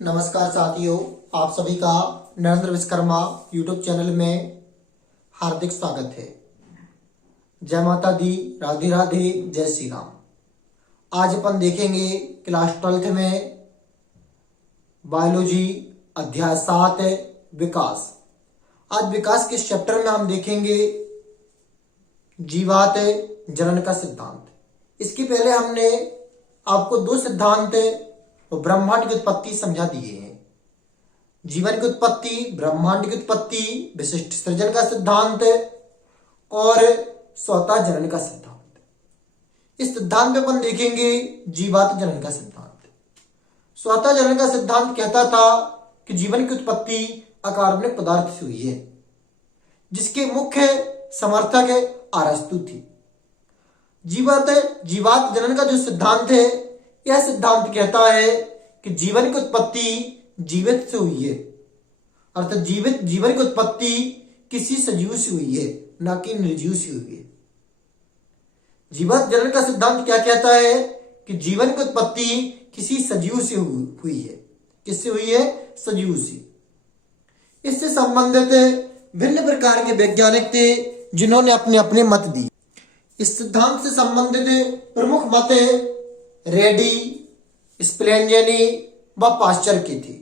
नमस्कार साथियों, आप सभी का नरेंद्र विश्वकर्मा यूट्यूब चैनल में हार्दिक स्वागत है। जय माता दी, राधे राधे, जय श्री राम। आज अपन देखेंगे क्लास 12th में बायोलॉजी अध्याय 7 विकास। आज विकास के चैप्टर में हम देखेंगे जीवात जनन का सिद्धांत। इसके पहले हमने आपको दो सिद्धांत और ब्रह्मांड की उत्पत्ति समझा दिए हैं। जीवन की उत्पत्ति, ब्रह्मांड की उत्पत्ति, विशिष्ट सृजन का सिद्धांत और स्वतः जनन का सिद्धांत। इस सिद्धांत में अपन देखेंगे जीवात जनन का सिद्धांत। स्वतः जनन का सिद्धांत कहता था कि जीवन की उत्पत्ति अकार्बनिक पदार्थ से हुई है, जिसके मुख्य समर्थक अरस्तु थी। जीवात जनन का जो सिद्धांत है, यह सिद्धांत कहता है कि जीवन की उत्पत्ति जीवित से हुई है, अर्थात जीवन की उत्पत्ति किसी सजीव से हुई है, ना कि निर्जीव से हुई है। जीवात जनन का सिद्धांत क्या कहता है कि जीवन की उत्पत्ति किसी सजीव से हुई है। किससे हुई है? सजीव से। इससे संबंधित भिन्न प्रकार के वैज्ञानिक थे जिन्होंने अपने अपने मत दिए। इस सिद्धांत से संबंधित प्रमुख मत रेडी, स्प्लेंजेनी व पाश्चर की थी।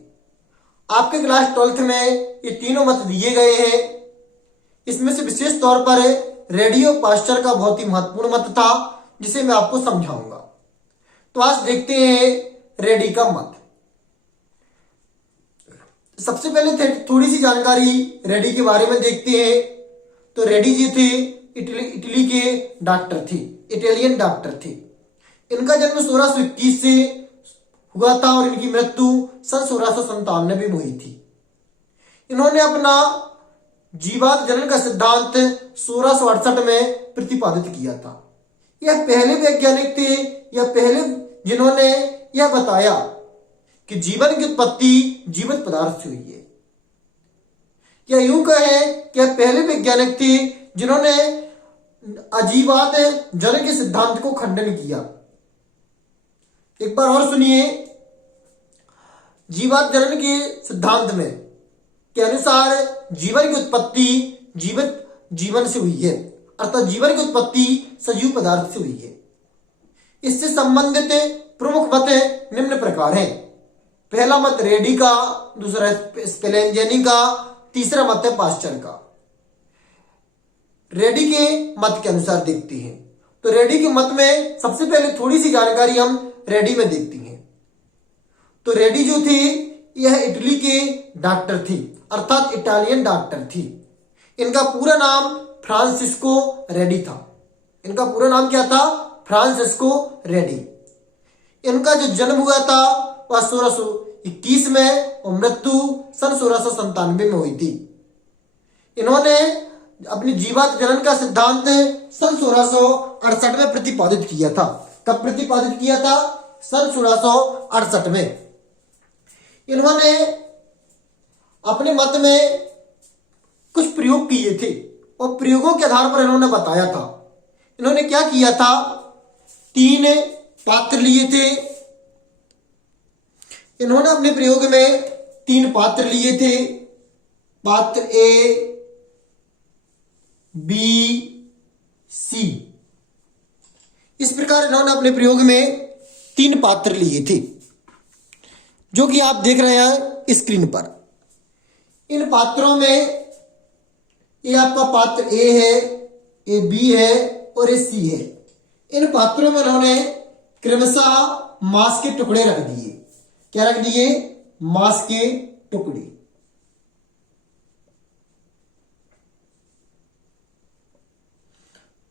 आपके क्लास 12th में ये तीनों मत दिए गए हैं। इसमें से विशेष तौर पर रेडी और पाश्चर का बहुत ही महत्वपूर्ण मत था, जिसे मैं आपको समझाऊंगा। तो आज देखते हैं रेडी का मत। सबसे पहले थोड़ी सी जानकारी रेडी के बारे में देखते हैं। तो रेडी जी थे इटली के डॉक्टर थे, इटालियन डॉक्टर थे। इनका जन्म 1621 से हुआ था और इनकी मृत्यु सन 1697 में हुई थी। इन्होंने अपना जीवात जनन का सिद्धांत 1668 में प्रतिपादित किया था। यह पहले वैज्ञानिक थे या पहले जिन्होंने यह बताया कि जीवन की उत्पत्ति जीवित पदार्थ से हुई है। या यूं कहें कि यह पहले वैज्ञानिक थे जिन्होंने अजीवात जनन के सिद्धांत को खंडन किया। एक बार और सुनिए। जीवात जनन के सिद्धांत में के अनुसार जीवन की उत्पत्ति जीवन से हुई है, अर्थात जीवन की उत्पत्ति सजीव पदार्थ से हुई है। इससे संबंधित प्रमुख मत निम्न प्रकार हैं। पहला मत रेडी का, दूसरा स्पेलेंजेनी का, तीसरा मत है पाश्चर का। रेडी के मत के अनुसार देखते हैं। तो रेडी के मत में सबसे पहले थोड़ी सी जानकारी हम रेडी में देखती हैं। तो रेडी जो थी यह इटली के डॉक्टर थी, अर्थात इटालियन डॉक्टर थी। इनका पूरा नाम फ्रांसिस्को रेडी था। इनका पूरा नाम क्या था? Francisco ready. इनका जो जन्म हुआ था वह 1621 में और मृत्यु सन 1697 में हुई थी। इन्होंने अपनी जीवात जनन का सिद्धांत सन 1668 में प्रतिपादित किया था। कब प्रतिपादित किया था? सन 1668 में। इन्होंने अपने मत में कुछ प्रयोग किए थे और प्रयोगों के आधार पर इन्होंने बताया था। इन्होंने क्या किया था? 3 पात्र लिए थे। इन्होंने अपने प्रयोग में 3 पात्र लिए थे। पात्र ए, बी, सी। इस प्रकार इन्होंने अपने प्रयोग में 3 पात्र लिए थे, जो कि आप देख रहे हैं स्क्रीन पर। इन पात्रों में ये आपका पात्र ए है, ये बी है और ये सी है। इन पात्रों में इन्होंने क्रमशः मांस के टुकड़े रख दिए। क्या रख दिए? मांस के टुकड़े।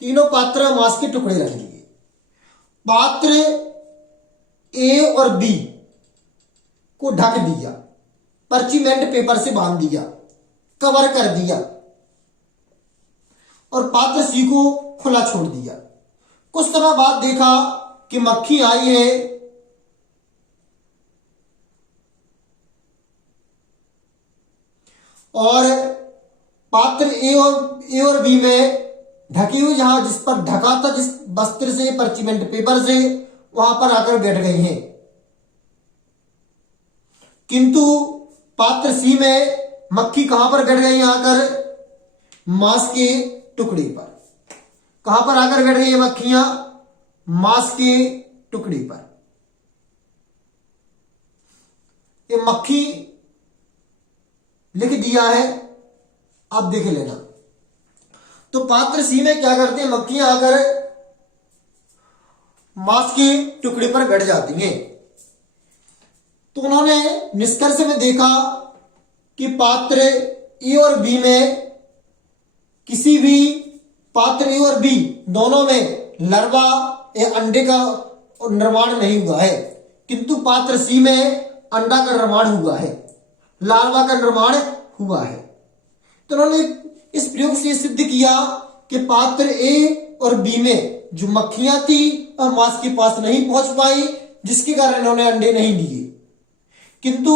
तीनों पात्र मांस के टुकड़े रख दिए। पात्र ए और बी को ढक दिया, पर्चीमेंट पेपर से बांध दिया, कवर कर दिया और पात्र सी को खुला छोड़ दिया। कुछ समय बाद देखा कि मक्खी आई है और पात्र ए और बी में ढकी हुई जहां जिस पर ढका था, जिस वस्त्र से, पर्चीमेंट पेपर से, वहां पर आकर बैठ गई हैं। किंतु पात्र सी में मक्खी कहां पर बैठ गई, आकर मांस के टुकड़े पर। कहां पर आकर बैठ गई है मक्खियां, मांस के टुकड़े पर। ये मक्खी लिख दिया है, आप देख लेना। तो पात्र सी में क्या करते हैं, मक्खियां आकर मांस के टुकड़े पर बैठ जाती हैं। तो उन्होंने निष्कर्ष में देखा कि पात्र ए और बी में किसी भी पात्र ए और बी दोनों में लार्वा या अंडे का निर्माण नहीं हुआ है, किंतु पात्र सी में अंडा का निर्माण हुआ है, लार्वा का निर्माण हुआ है। तो उन्होंने इस प्रयोग से सिद्ध किया कि पात्र ए और बी में जो मक्खियां थी और मांस के पास नहीं पहुंच पाई, जिसके कारण इन्होंने अंडे नहीं दिए, किंतु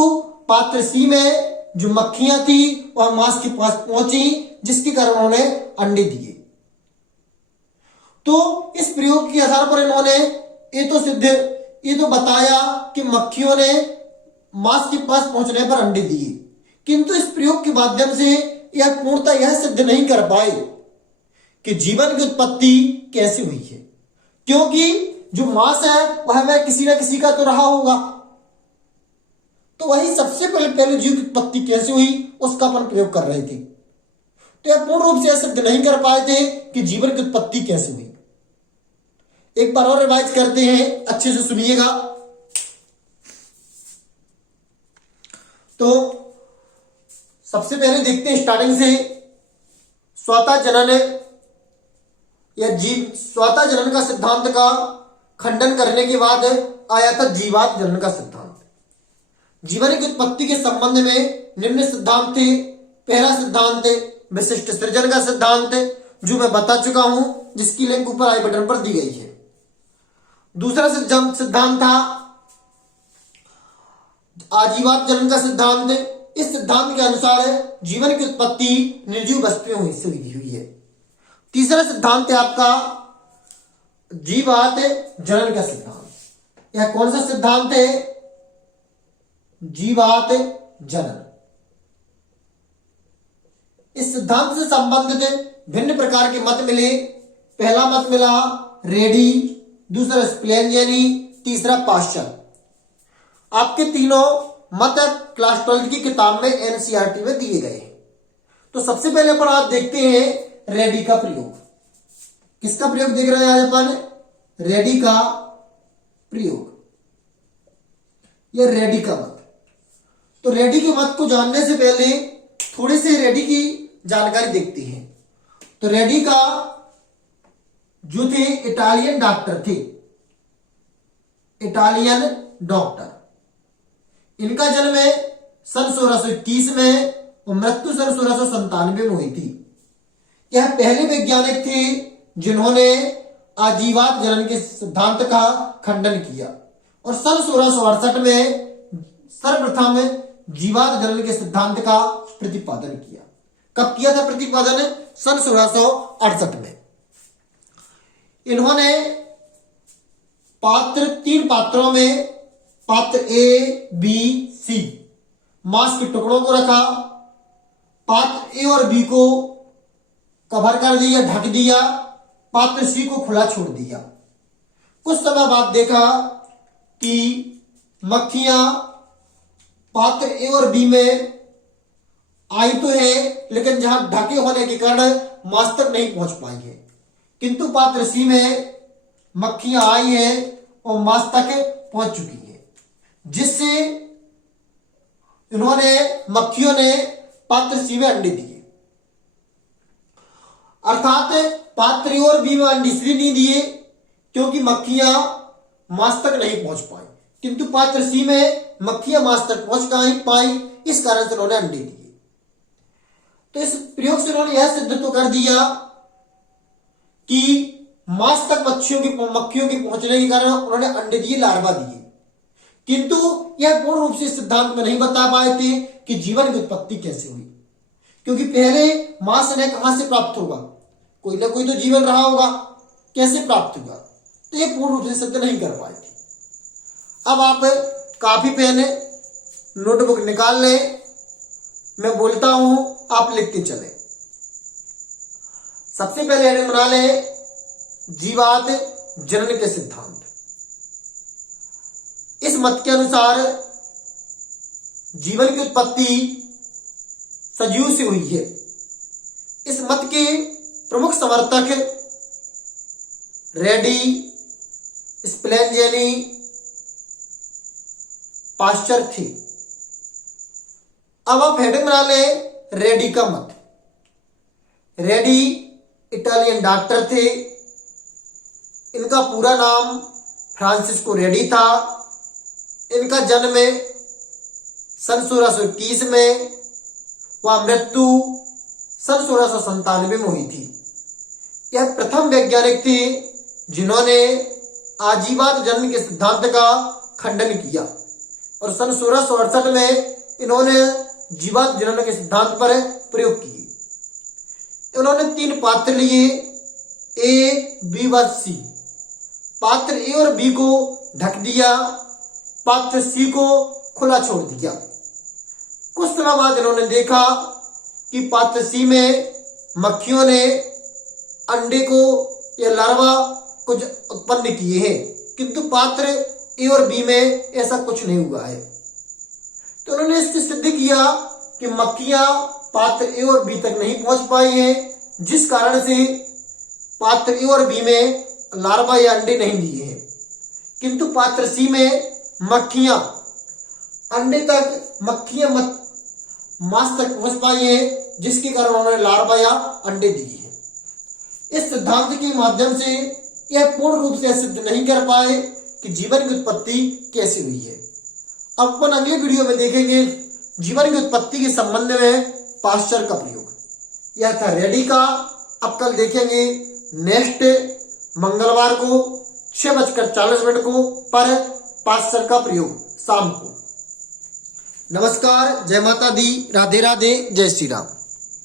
पात्र सी में जो मक्खियां थी वह मांस के पास पहुंची, जिसके कारण उन्होंने अंडे दिए। तो इस प्रयोग के आधार पर इन्होंने ये तो बताया कि मक्खियों ने मांस के पास पहुंचने पर अंडे दिए, किंतु इस प्रयोग के माध्यम से यह पूर्णतः यह सिद्ध नहीं कर पाए कि जीवन की उत्पत्ति कैसे हुई है, क्योंकि जो मांस है वह हमें किसी न किसी का तो रहा होगा। तो वही सबसे पहले जीव की उत्पत्ति कैसे हुई उसका अपन प्रयोग कर रहे थे। तो यह पूर्ण रूप से सिद्ध नहीं कर पाए थे कि जीवन की उत्पत्ति कैसे हुई। एक बार और रिवाइज करते हैं, अच्छे से सुनिएगा। तो सबसे पहले देखते हैं स्टार्टिंग से, स्वतः जनन या स्वतः जनन का सिद्धांत का खंडन करने के बाद आया था जीवात जनन का सिद्धांत। जीवन की उत्पत्ति के संबंध में निम्न सिद्धांत थे। पहला सिद्धांत विशिष्ट सृजन का सिद्धांत, जो मैं बता चुका हूं, जिसकी लिंक ऊपर आई बटन पर दी गई है। दूसरा सिद्धांत था आजीवात जनन का सिद्धांत। इस सिद्धांत के अनुसार जीवन की उत्पत्ति निर्जीव वस्तुओं से हुई है। तीसरा सिद्धांत है आपका जीवात जनन का सिद्धांत। यह कौन सा सिद्धांत है, जीवात जनन। इस सिद्धांत से संबंधित भिन्न प्रकार के मत मिले। पहला मत मिला रेडी, दूसरा स्प्लेंजेनी, तीसरा पाश्चर। आपके तीनों मत क्लास 12 की किताब में एनसीईआरटी में दिए गए हैं। तो सबसे पहले अपन आज देखते हैं रेडी का प्रयोग। किसका प्रयोग देख रहे हैं आज अपन, रेडी का प्रयोग। यह रेडी का मत। तो रेडी के मत को जानने से पहले थोड़ी सी रेडी की जानकारी देखते हैं। तो रेडी का जो थे इटालियन डॉक्टर थे, इटालियन डॉक्टर। इनका जन्म सन 1621 में और मृत्यु सन 1697 में हुई थी। यह पहले वैज्ञानिक थे जिन्होंने आजीवात जनन के सिद्धांत का खंडन किया और सन 1668 में सर्वप्रथम जीवात जनन के सिद्धांत का प्रतिपादन किया। कब किया था प्रतिपादन, सन 1668 में। इन्होंने तीन पात्रों में, पात्र ए बी सी, मांस के टुकड़ों को रखा। पात्र ए और बी को कवर कर दिया, ढक दिया, पात्र सी को खुला छोड़ दिया। कुछ समय बाद देखा कि मक्खियां पात्र ए और बी में आई तो है, लेकिन जहां ढके होने के कारण मांस तक नहीं पहुंच पाई है, किंतु पात्र सी में मक्खियां आई हैं और मांस तक पहुंच चुकी है, जिससे मक्खियों ने पात्र सी में अंडे दिए। अर्थात पात्र ए और बी में अंडे इसलिए नहीं दिए क्योंकि मक्खियां मांस तक नहीं पहुंच पाई, किंतु पात्र सी में मक्खियां मांस तक पहुंच पाई, इस कारण से उन्होंने अंडे दिए। तो इस प्रयोग से उन्होंने यह सिद्ध तो कर दिया कि मांस तक मक्खियों के पहुंचने के कारण उन्होंने अंडे दिए, लार्वा दिए, किंतु यह पूर्ण रूप से सिद्धांत में नहीं बता पाए थे कि जीवन की उत्पत्ति कैसे हुई, क्योंकि पहले मांस ने कहां से प्राप्त होगा, कोई ना कोई तो जीवन रहा होगा, कैसे प्राप्त हुआ, तो यह पूर्ण रूप से सिद्ध नहीं कर पाए थे। अब आप कॉपी पेन नोटबुक निकाल लें, मैं बोलता हूं आप लिखते चले। सबसे पहले हेडिंग बना लें जीवात जनन के सिद्धांत। इस मत के अनुसार जीवन की उत्पत्ति सजीव से हुई है। इस मत के प्रमुख समर्थक रेडी, स्प्लेंजेनी, पाश्चर थे। अब आप हेडिंग बना लें रेडी का मत। रेडी इटालियन डॉक्टर थे। इनका पूरा नाम फ्रांसिस्को रेडी था। इनका जन्म सन 1621 में व मृत्यु सन 1697 में हुई थी। यह प्रथम वैज्ञानिक थे जिन्होंने आजीवाद जनन के सिद्धांत का खंडन किया और सन 1668 में इन्होंने जीवात जनन के सिद्धांत पर प्रयोग किए। उन्होंने 3 पात्र लिए, ए, बी व सी। पात्र ए और बी को ढक दिया, पात्र सी को खुला छोड़ दिया। कुछ समय बाद इन्होंने देखा कि पात्र सी में मक्खियों ने अंडे को या लार्वा कुछ उत्पन्न किए हैं, किंतु पात्र ए और बी में ऐसा कुछ नहीं हुआ है। तो उन्होंने इससे सिद्ध किया कि मक्खियां पात्र ए और बी तक नहीं पहुंच पाई हैं, जिस कारण से पात्र ए और बी में लार्वा या अंडे नहीं दिए हैं, किंतु पात्र सी में मक्खियां अंडे तक मांस तक पहुंच पाई हैं, जिसके कारण उन्होंने लार्वा या अंडे दिए हैं। इस सिद्धांत के माध्यम से यह पूर्ण रूप से सिद्ध नहीं कर पाए कि जीवन की उत्पत्ति कैसे हुई है। अब अपन अगले वीडियो में देखेंगे जीवन की उत्पत्ति के संबंध में पाश्चर का प्रयोग। यह था रेडी का। अब कल देखेंगे नेक्स्ट मंगलवार को 6:40 को पर पाश्चर का प्रयोग शाम को। नमस्कार, जय माता दी, राधे राधे, जय श्री राम।